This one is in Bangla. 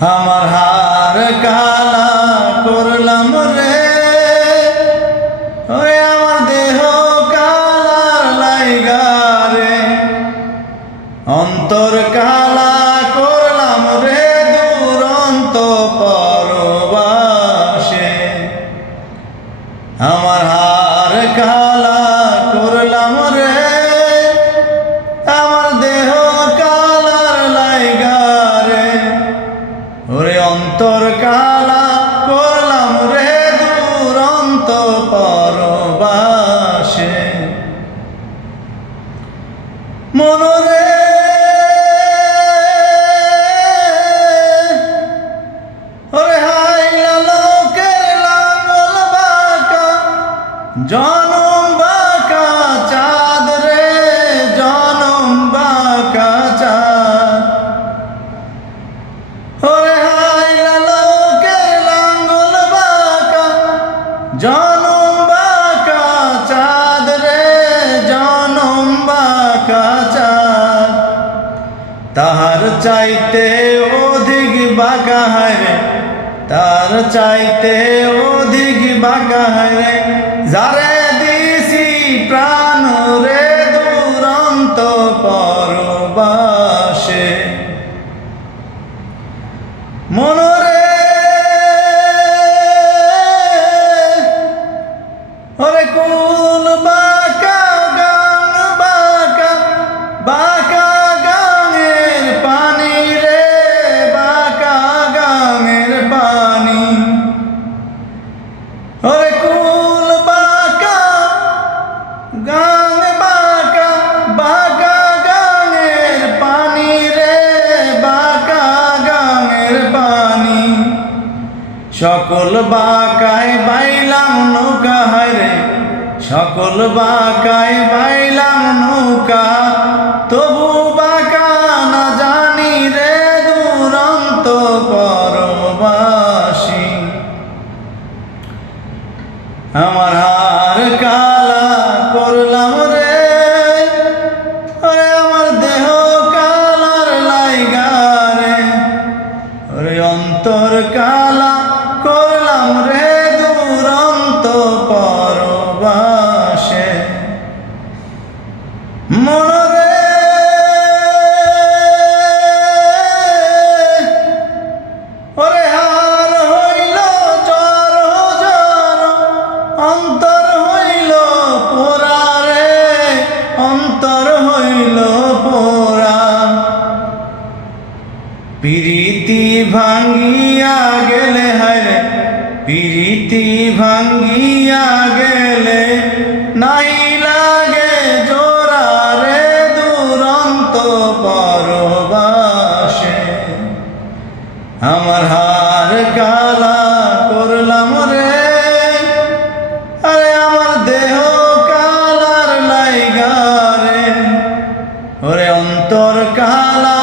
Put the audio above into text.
আমার হার কালা করলাম রে, ওই আমার দেহ কালার লাইগা রে, অন্তর কালা করলাম রে দুরন্ত পরবাসে। আমার হার কালা করলাম রে, আমার দেহ কালার লাইগা রে, ওরে অন্তর কালা করলাম রে দুরন্ত পরবাসে। মনরে ওরে হাইলা লোকের লাঙ্গল বাঁকা, জনম বাঁকা চাঁদ রে, জনম বাঁকা চাঁদ। ওরে হাইলা লোকের লাঙ্গল বাঁকা, জনম বাঁকা চাঁদ রে, জনম বাঁকা চাঁদ। তাহার চাইতে অধিক বাঁকা হায়রে, তার চাইতে অধিক বাঁকা হায়রে, যারে দিছি প্রাণ রে দুরন্ত পরবাসে। মনরে ওরে কুল বাঁকা গান বাঁকা, বাঁকা গাঙের পানি রে, বাঁকা গাঙের পানি। ওরে কুল বাঁকা গান বাঁকা, বাঁকা গাঙের পানি রে, বাঁকা গাঙের পানি। সকল বাঁকায় বাইলাম নৌকা হায়রে, সকল বাঁকায় বাইলাম নৌকা, তবু বাঁকা না জানি রে দুরন্ত পরবাসী। আমার হার কালা করলাম রে, ওরে আমার দেহ কালার লাইগা রে, ওরে অন্তর কালা করলাম রে দুরন্ত পরবাসে। মনরে ওরে হার হইল জ্বর জ্বর, অন্তর হইল পোড়া রে, অন্তর হইল পোড়া। পিরিতি ভাঙ্গিয়া গেলে হায়রে, পিরিতি ভাঙ্গিয়া গেলে নাই লাগে জোড়া রে দুরন্ত পরবাসে। আমার হার কালা করলাম রে, আরে আমার দেহ কালার লাইগা রে, ওরে অন্তর কালা